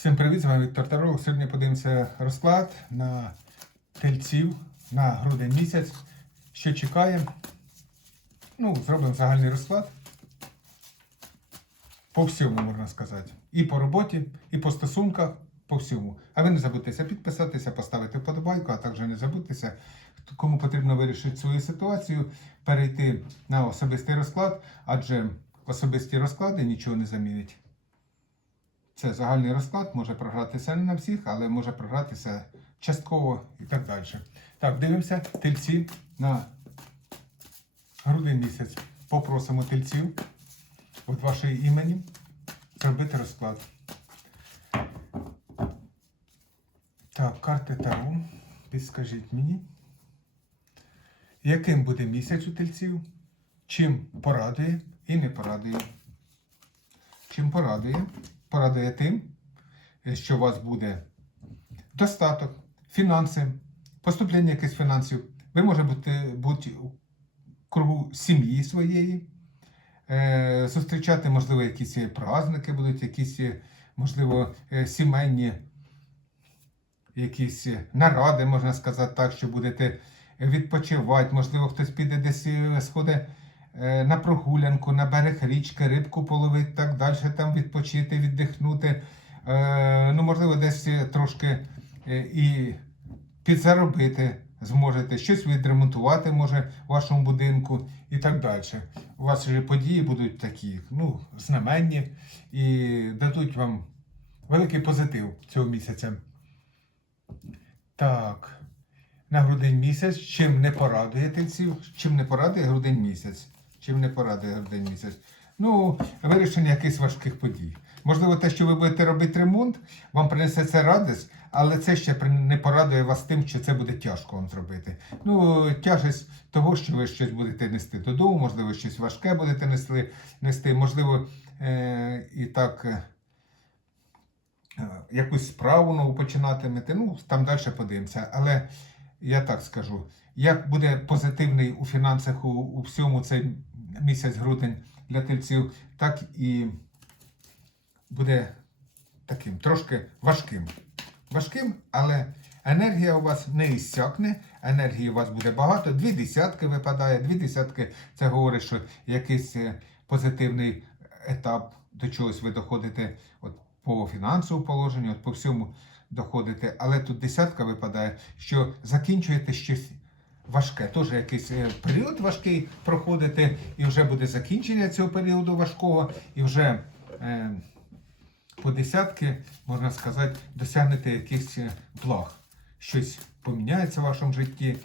Всім привіт, з вами Віктор Таролог. Сьогодні подивимося розклад на тельців на грудень місяць. Що чекаємо? Ну, зробимо загальний розклад. По всьому, можна сказати. І по роботі, і по стосунках, по всьому. А ви не забудьтеся підписатися, поставити вподобайку, а також не забудьтеся, кому потрібно вирішити свою ситуацію, перейти на особистий розклад, адже особисті розклади нічого не замінять. Це загальний розклад, може програтися не на всіх, але може програтися частково і так далі. Так, дивимося тельці на грудень місяць. Попросимо тельців від вашої імені зробити розклад. Так, карти Таро. Підскажіть мені, яким буде місяць у тельців? Чим порадує і не порадує? Чим порадує? Порадує тим, е, що у вас буде достаток, фінанси, поступлення якихось фінансів. Ви можете бути, бути у кругу сім'ї своєї, е, зустрічати, можливо, якісь праздники будуть, якісь, можливо, е, сімейні якісь наради, можна сказати так, що будете відпочивати, можливо, хтось піде десь сходить на прогулянку, на берег річки, рибку половити, так далі, там відпочити, віддихнути. Е, Ну, можливо, десь е, трошки е, і підзаробити зможете, щось відремонтувати може в вашому будинку і так далі. У вас вже події будуть такі, ну, знаменні і дадуть вам великий позитив цього місяця. Так. На грудень місяць. Чим не порадує тельців? Чим не порадує грудень місяць? Чим не порадує грудень місяць? Ну, вирішення якихось важких подій. Можливо, те, що ви будете робити ремонт, вам принесе це радість, але це ще не порадує вас тим, що це буде тяжко вам зробити. Ну, тяжесть того, що ви щось будете нести додому, можливо, щось важке будете несли, нести, можливо, е- і так. е, якусь справу нову починатимете. Ну, там далі подивимося. Але я так скажу: як буде позитивний у фінансах у, у всьому цей місяць грудень для тельців, так і буде таким трошки важким. Важким, але енергія у вас не іссякне, енергії у вас буде багато. Дві десятки випадає. Дві десятки це говорить, що якийсь е, позитивний етап до чогось ви доходите от, по фінансовому положенню, от, по всьому доходите. Але тут десятка випадає, що закінчуєте щось важке. Теж якийсь е, період важкий проходите, і вже буде закінчення цього періоду важкого, і вже. Е, по десятки, можна сказати, досягнете якихось е, благ. Щось поміняється в вашому житті,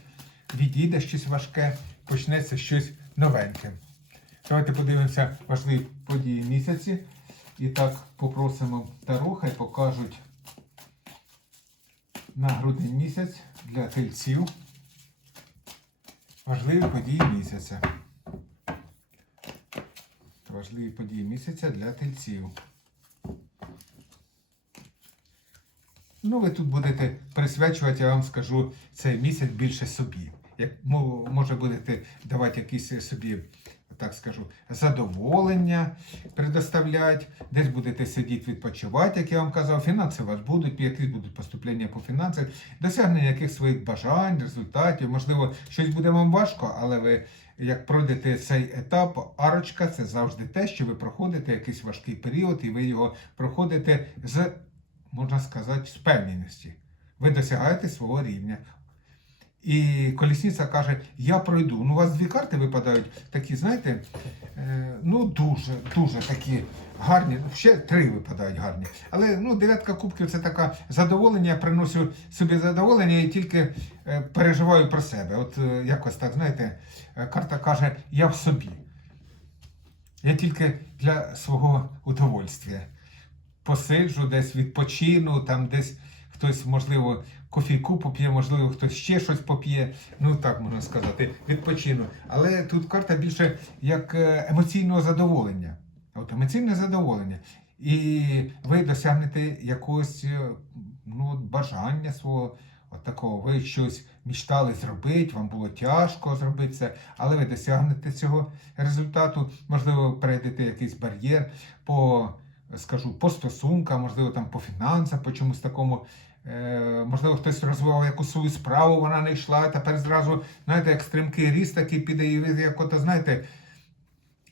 відійде щось важке, почнеться щось новеньке. Давайте подивимося важливі події місяці. І так попросимо Таро, хай покажуть на грудень місяць для тельців. Важливі події місяця. Важливі події місяця для тельців. Ну, ви тут будете присвячувати, я вам скажу, цей місяць більше собі. Як може будете давати якісь собі, так скажу, задоволення предоставляти, десь будете сидіти відпочивати, як я вам казав, фінанси у вас будуть, якісь будуть поступлення по фінансах, досягнення якихось своїх бажань, результатів. Можливо, щось буде вам важко, але ви як пройдете цей етап, арочка це завжди те, що ви проходите якийсь важкий період, і ви його проходите з можна сказати, з. Ви досягаєте свого рівня. І колісниця каже, я пройду. Ну, у вас дві карти випадають такі, знаєте, е, ну дуже, дуже такі гарні. Ну, Ще три випадають гарні. Але ну, дев'ятка кубків це таке задоволення, я приношу собі задоволення і тільки е, переживаю про себе. От е, якось так, знаєте, карта каже, я в собі. Я тільки для свого удовольствия посиджу, десь відпочину, там десь хтось, можливо, кофійку поп'є, можливо, хтось ще щось поп'є. Ну так можна сказати, відпочину. Але тут карта більше як е, емоційного задоволення. От емоційне задоволення. І ви досягнете якогось е, ну, бажання свого. От такого, ви щось мічтали зробити, вам було тяжко зробити це, але ви досягнете цього результату. Можливо, перейдете якийсь бар'єр по скажу, по стосункам, можливо, там по фінансам, по чомусь такому. Е, можливо, хтось розвивав якусь свою справу, вона не йшла. Тепер зразу, знаєте, як стрімкий ріст такий піде, і ви як ото, знаєте,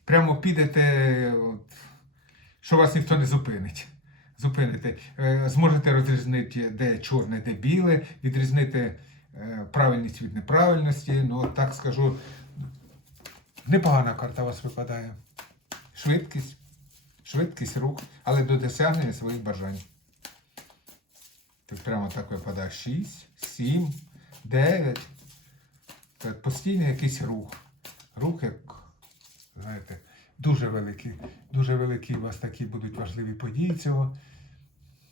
прямо підете, от, що вас ніхто не зупинить. Зупините. Е, зможете розрізнити, де чорне, де біле, відрізнити е, правильність від неправильності. Ну, так скажу, непогана карта у вас випадає. Швидкість, швидкість рук, але до досягнення своїх бажань. Тут прямо так випадає 6, 7, 9. Це постійний якийсь рух. Рух, як, знаєте, дуже великий. Дуже великі у вас такі будуть важливі події цього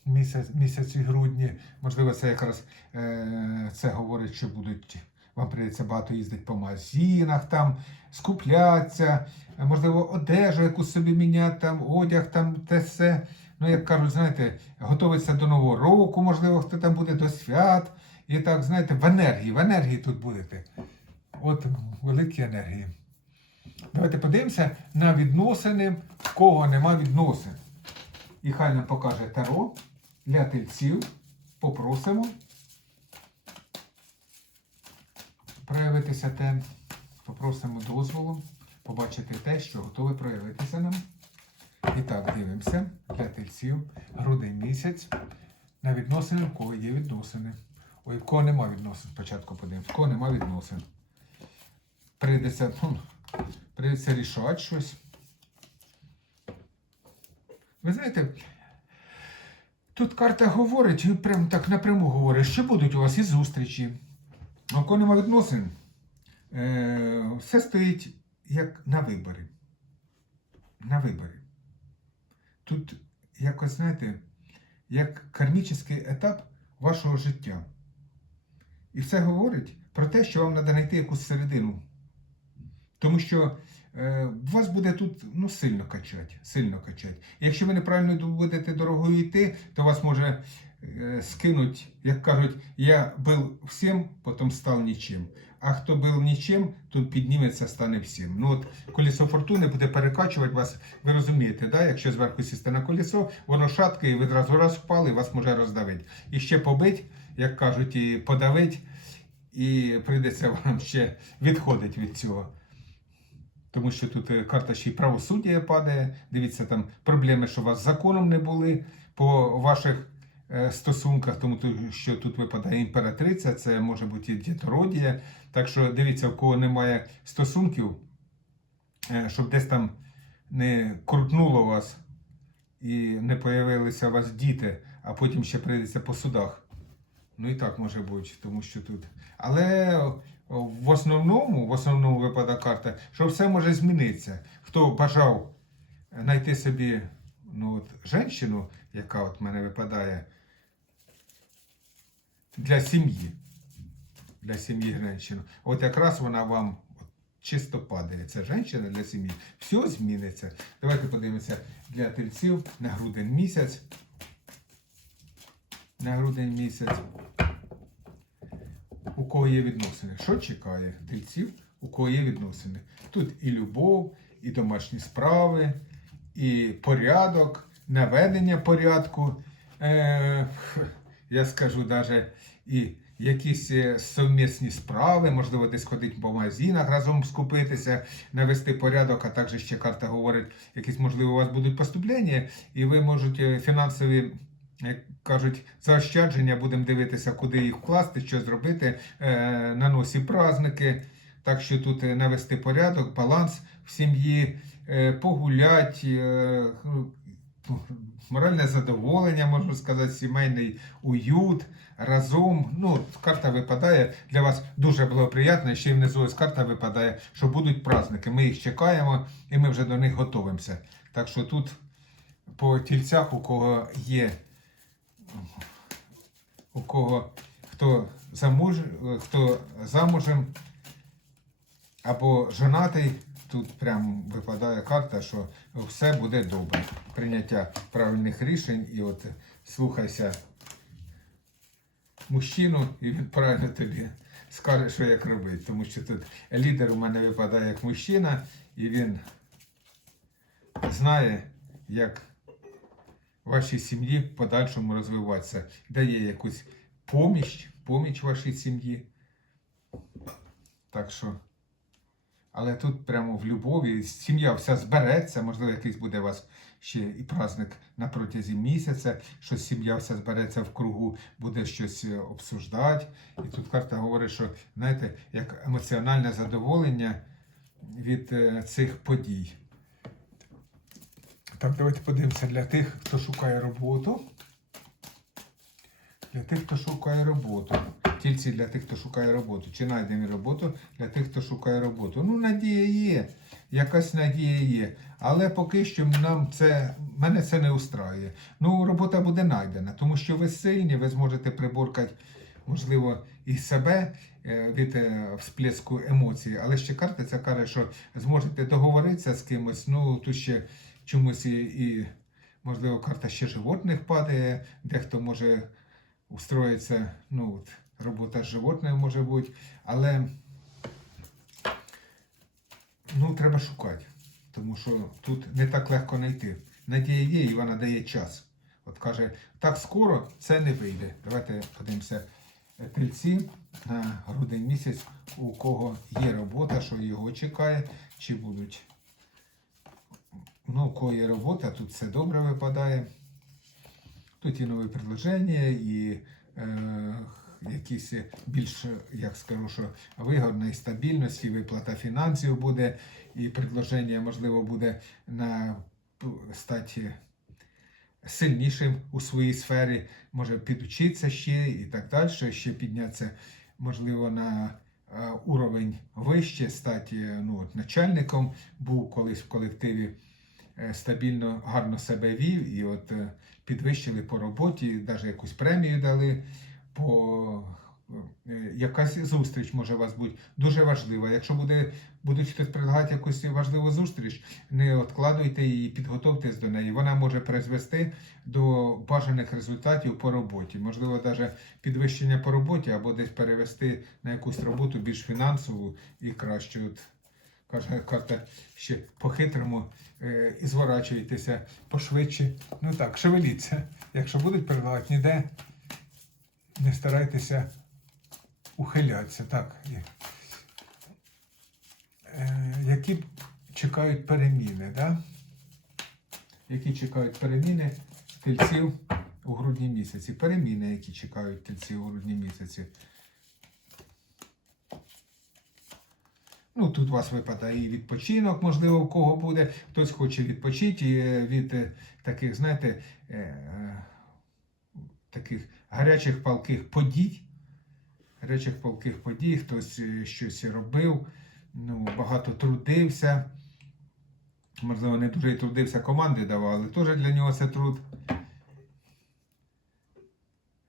місяць, місяці грудні. Можливо, це якраз е, це говорить, що будуть. Вам прийдеться багато їздити по магазинах, там, скуплятися, можливо, одежу якусь собі міняти, там, одяг, там, те все. Ну, як кажуть, знаєте, готуватися до Нового року, можливо, хто там буде до свят. І так, знаєте, в енергії, в енергії тут будете. От великі енергії. Давайте подивимося на відносини, в кого нема відносин. І хай нам покаже таро для тельців. Попросимо проявитися те. Попросимо дозволу побачити те, що готове проявитися нам. І так, дивимося для тельців. Грудень місяць. На відносини, в кого є відносини. Ой, в кого нема відносин. Спочатку подивимося. В кого нема відносин. Прийдеться, ну, прийдеться рішати щось. Ви знаєте, тут карта говорить, і прям так напряму говорить, що будуть у вас і зустрічі. В кого нема відносин, е, все стоїть як на виборі. На виборі. Тут якось, знаєте, як кармічний етап вашого життя. І все говорить про те, що вам треба знайти якусь середину. Тому що е, вас буде тут ну, сильно качати. Сильно качати. І якщо ви неправильно будете дорогою йти, то вас може е, скинуть, як кажуть, я був всім, потім став нічим. А хто був нічим, то підніметься, стане всім. Ну от колесо фортуни буде перекачувати вас, ви розумієте, да? якщо зверху сісти на колесо, воно шатке, і ви одразу раз впали, вас може роздавити. І ще побить, як кажуть, і подавить, і прийдеться вам ще відходити від цього. Тому що тут е, карта ще й правосуддя падає. Дивіться, там проблеми, що у вас законом не були по ваших стосунках, тому що тут випадає імператриця, це може бути і дітородія. Так що дивіться, у кого немає стосунків, е, щоб десь там не крутнуло вас і не появилися у вас діти, а потім ще прийдеться по судах. Ну і так може бути, тому що тут. Але в основному, в основному випадає карта, що все може змінитися. Хто бажав знайти собі ну, от, жінку, яка от мене випадає для сім'ї. Для сім'ї жінку. От якраз вона вам чисто падає. Ця жінка для сім'ї. Все зміниться. Давайте подивимося для тельців на грудень місяць. На грудень місяць. У кого є відносини? Що чекає тельців, у кого є відносини? Тут і любов, і домашні справи, і порядок, наведення порядку. Е, я скажу навіть і якісь е, совмісні справи, можливо, десь ходити по магазинах разом скупитися, навести порядок, а також ще карта говорить, якісь, можливо, у вас будуть поступлення, і ви можете фінансові. Як кажуть, заощадження, будемо дивитися, куди їх вкласти, що зробити е, на носі праздники. Так що тут е, навести порядок, баланс в сім'ї, погулять, моральне задоволення, можна сказати, сімейний уют разом. Ну, карта випадає для вас дуже благоприятна. Ще й внизу ось карта випадає, що будуть праздники. Ми їх чекаємо і ми вже до них готуємося. Так що тут по тільцях, у кого є у кого хто замуж, хто замужем або жонатий, тут прям випадає карта, що все буде добре. Прийняття правильних рішень і от слухайся мужчину, і він правильно тобі скаже, що як робити. Тому що тут лідер у мене випадає як мужчина, і він знає, як вашій сім'ї в подальшому розвиватися. Дає якусь поміч, поміч вашій сім'ї. Так що. Але тут прямо в любові сім'я вся збереться, можливо, якийсь буде у вас ще і праздник на протязі місяця, що сім'я вся збереться в кругу, буде щось е, обсуждати. І тут карта говорить, що знаєте, як емоціональне задоволення від е, цих подій. Так, давайте подивимося для тих, хто шукає роботу. Для тих, хто шукає роботу. Тільці для тих, хто шукає роботу. Чи знайдемо роботу для тих, хто шукає роботу. Ну, надія є. Якась надія є. Але поки що нам це, мене це не устраює. Ну, робота буде знайдена, тому що ви сильні, ви зможете приборкати, можливо, і себе е, від е, всплеску емоцій. Але ще карта ця каже, що зможете договоритися з кимось. Ну, тут ще чомусь і, і можливо, карта ще животних падає, дехто може устроїться, ну, от, робота з животним може бути, але ну, треба шукати, тому що тут не так легко знайти. Надія є, і вона дає час. От каже, так скоро це не вийде. Давайте подивимося. Е, Тельці на грудень місяць, у кого є робота, що його чекає, чи будуть. Ну, у кого є робота, тут все добре випадає. Тут і нові предложення, і е, якісь більш, як скажу, що вигодної стабільності, виплата фінансів буде, і предложення, можливо, буде на стати сильнішим у своїй сфері, може підучитися ще і так далі, ще піднятися, можливо, на е, уровень вище, стати ну, от, начальником, був колись в колективі е, стабільно гарно себе вів і от е, підвищили по роботі, навіть якусь премію дали. По е, якась зустріч може у вас бути дуже важлива. Якщо буде, будуть хтось предлагати якусь важливу зустріч, не откладуйте її, підготовтесь до неї. Вона може призвести до бажаних результатів по роботі. Можливо, навіть підвищення по роботі або десь перевести на якусь роботу більш фінансову і кращу. Каже карта ще по-хитрому е, і зворачуйтеся пошвидше. Ну так, шевеліться. Якщо будуть передавати ніде, не старайтеся ухилятися. Так. Е, які чекають переміни, да? які чекають переміни тельців у грудні місяці. Переміни, які чекають тельців у грудні місяці. Ну, тут у вас випадає і відпочинок, можливо, у кого буде. Хтось хоче відпочити е, від е, таких, знаєте, таких гарячих палких подій. Гарячих палких подій, хтось е, щось робив, ну, багато трудився. Можливо, не дуже трудився, команди давали. Теж для нього це труд.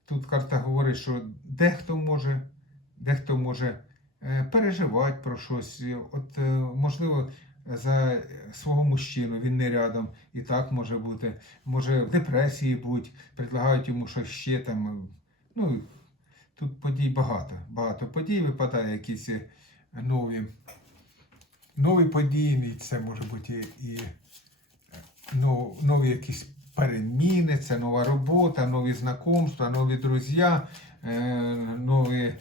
Тут карта говорить, що дехто може, дехто може е, переживати про щось. От, е, можливо, за свого мужчину він не рядом, і так може бути. Може в депресії бути, предлагають йому щось ще там. Ну, тут подій багато. Багато подій випадає, якісь е, нові. Нові події, це може бути і, ну, нові якісь переміни, це нова робота, нові знайомства, нові друзі, е, нові.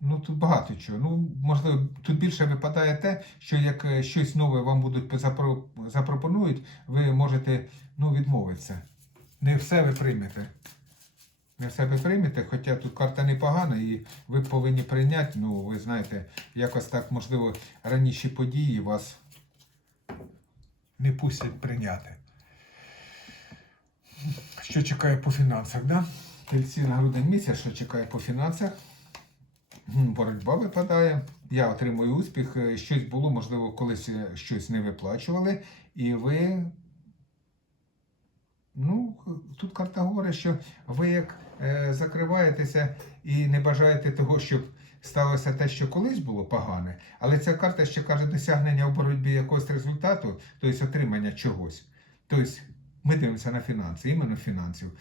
Ну, тут багато чого. Ну, можливо, тут більше випадає те, що як е, щось нове вам будуть запропонують, ви можете ну, відмовитися. Не все ви приймете. Не все ви приймете, хоча тут карта непогана, і ви повинні прийняти, ну, ви знаєте, якось так, можливо, раніші події вас не пустять прийняти. Що чекає по фінансах, да? Тельці на грудень місяць, що чекає по фінансах? Боротьба випадає. Я отримую успіх. Е, Щось було, можливо, колись е, щось не виплачували, і ви. Ну, тут карта говорить, що ви як е, закриваєтеся і не бажаєте того, щоб сталося те, що колись було погане, але ця карта ще каже досягнення у боротьбі якогось результату, тобто отримання чогось. Тобто ми дивимося на фінанси, іменно фінансів.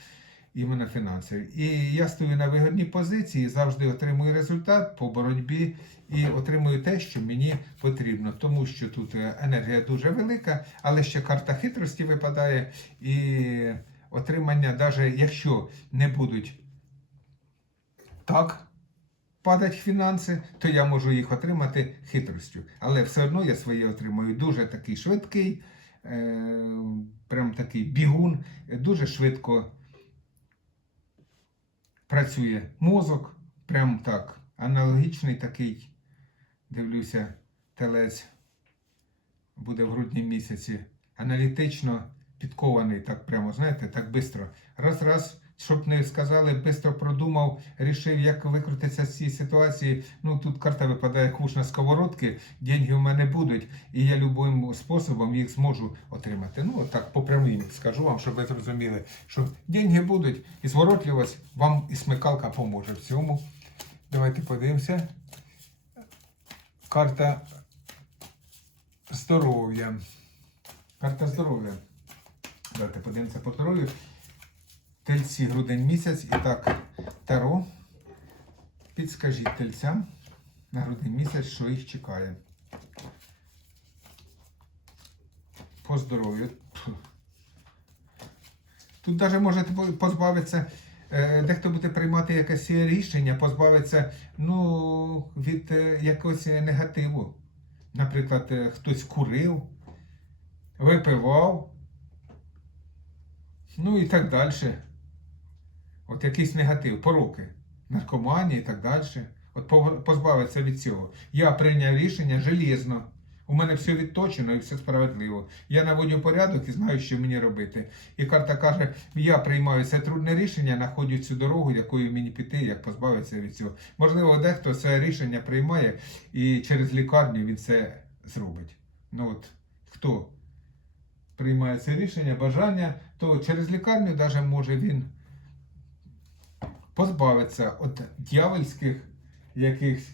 Іменно фінансові. І я стою на вигідній позиції, завжди отримую результат по боротьбі і отримую те, що мені потрібно, тому що тут е, енергія дуже велика, але ще карта хитрості випадає, і отримання, навіть якщо не будуть так падать фінанси, то я можу їх отримати хитростю. Але все одно я свої отримую дуже такий швидкий, е, прям такий бігун, дуже швидко працює мозок, прям так, аналогічний такий, дивлюся, телець буде в грудні місяці, аналітично підкований, так прямо, знаєте, так швидко. Раз-раз, щоб не сказали, швидко продумав, рішив, як викрутитися з цієї ситуації. Ну, тут карта випадає як вуш на сковородки, деньги в мене будуть, і я любим способом їх зможу отримати. Ну, отак, по прямій скажу вам, щоб ви зрозуміли, що деньги будуть, і зворотливість вам і смикалка поможе в цьому. Давайте подивимося. Карта здоров'я. Карта здоров'я. Давайте подивимося по здоров'ю. Тельці грудень місяць. І так, Таро. Підскажіть тельцям на грудень місяць, що їх чекає. По здоров'ю. Тут навіть можете позбавитися, е, дехто буде приймати якесь рішення, позбавитися ну, від е, якогось негативу. Наприклад, е, хтось курив, випивав, ну і так далі. От якийсь негатив, пороки, наркоманія і так далі. От позбавитися від цього. Я прийняв рішення железно. У мене все відточено і все справедливо. Я наводю порядок і знаю, що мені робити. І карта каже: я приймаю це трудне рішення, знаходжу цю дорогу, якою мені піти, як позбавитися від цього. Можливо, дехто це рішення приймає і через лікарню він це зробить. Ну от хто приймає це рішення, бажання, то через лікарню навіть може він позбавитися від дьявольських якихось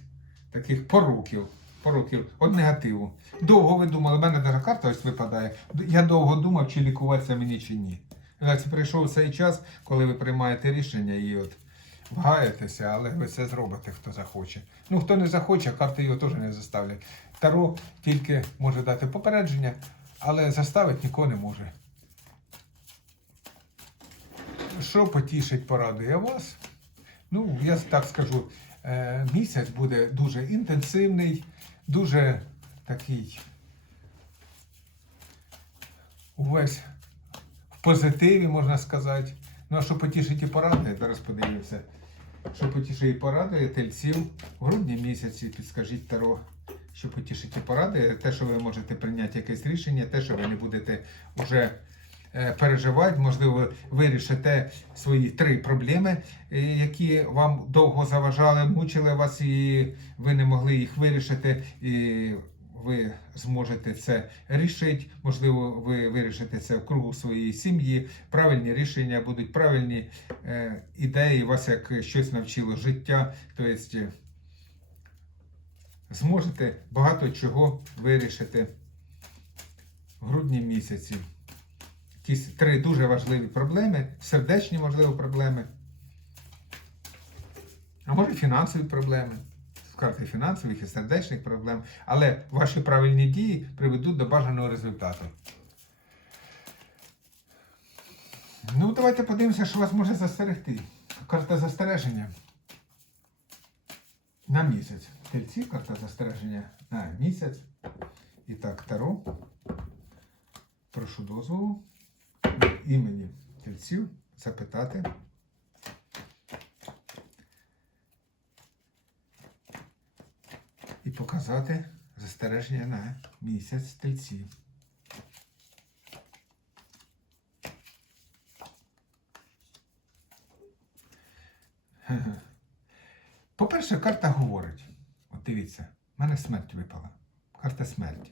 таких пороків. Пороків, від негативу. Довго ви думали, в мене навіть карта ось випадає. Я довго думав, чи лікуватися мені, чи ні. Значить, прийшов цей час, коли ви приймаєте рішення і от вгаєтеся, але ви це зробите, хто захоче. Ну, хто не захоче, карти його теж не заставлять. Таро тільки може дати попередження, але заставити нікого не може. Що потішить, порадує вас? Ну, я так скажу, е, місяць буде дуже інтенсивний, дуже такий увесь в позитиві, можна сказати. Ну, а що потішить і порадує, зараз подивимося. Що потішить і порадує тельців в грудні місяці, підскажіть Таро, що потішить і порадує, те, що ви можете прийняти якесь рішення, те, що ви не будете вже е, переживати, можливо, вирішите свої три проблеми, е, які вам довго заважали, мучили вас, і ви не могли їх вирішити. І ви зможете це рішити. Можливо, ви вирішите це в кругу своєї сім'ї. Правильні рішення будуть, правильні е, ідеї, вас як щось навчило життя. Тобто зможете багато чого вирішити в грудні місяці. Якісь три дуже важливі проблеми, сердечні, можливо, проблеми. А може фінансові проблеми. Карти фінансових і сердечних проблем. Але ваші правильні дії приведуть до бажаного результату. Ну, давайте подивимося, що вас може застерегти. Карта застереження. На місяць. Тельці, карта застереження на місяць. І так, Таро. Прошу дозволу імені тельців запитати. І показати застереження на місяць тельців. По-перше, карта говорить. От дивіться, в мене смерть випала. Карта смерті.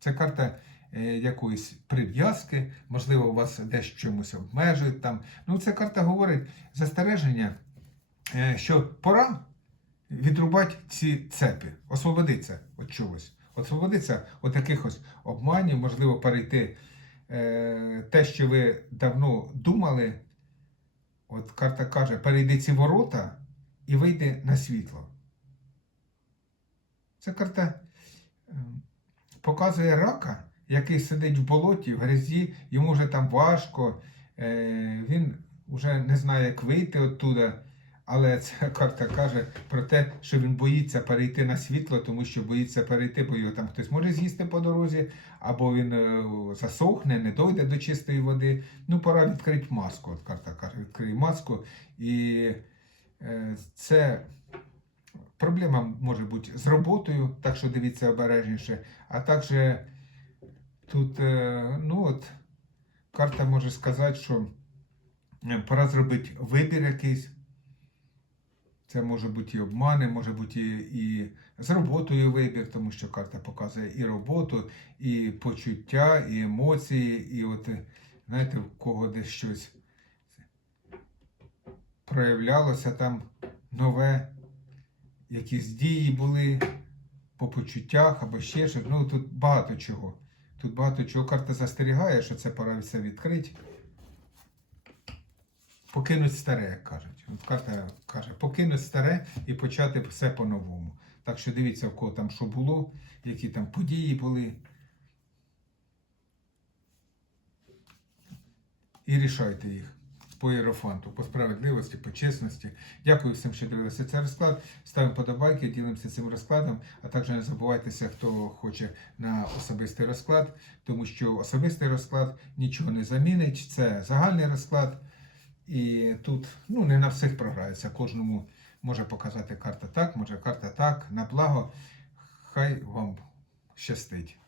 Це карта е, якоїсь прив'язки, можливо, вас десь чимось обмежують там. Ну, ця карта говорить застереження, е, що пора відрубати ці цепи, освободитися від чогось. Освободитися від якихось обманів, можливо, перейти е, те, що ви давно думали, От карта каже, перейди ці ворота і вийди на світло. Ця карта показує рака, який сидить в болоті, в грязі, йому вже там важко, е, він вже не знає, як вийти оттуда. Але ця карта каже про те, що він боїться перейти на світло, тому що боїться перейти, бо його там хтось може з'їсти по дорозі, або він е, засохне, не дойде до чистої води. Ну, пора відкрити маску. От карта каже, відкрий маску. І е, це проблема може бути з роботою, так що дивіться обережніше. А також тут, е, ну от, карта може сказати, що е, пора зробити вибір якийсь. Це може бути і обмани, може бути і, з роботою вибір, тому що карта показує і роботу, і почуття, і емоції, і от, е, знаєте, в кого десь щось проявлялося там нове, якісь дії були по почуттях або ще щось. Ну тут багато чого. Тут багато чого карта застерігає, що це пора все відкрити. Покинуть старе, як кажуть. От карта каже, покинуть старе і почати все по-новому. Так що дивіться, в кого там що було, які там події були. І рішайте їх по іерофанту, по справедливості, по чесності. Дякую всім, що дивилися цей розклад. Ставимо подобайки, ділимося цим розкладом, а також не забувайтеся, хто хоче на особистий розклад, тому що особистий розклад нічого не замінить. Це загальний розклад. І тут ну, не на всіх програється. Кожному може показати карта так, може карта так, на благо. Хай вам щастить.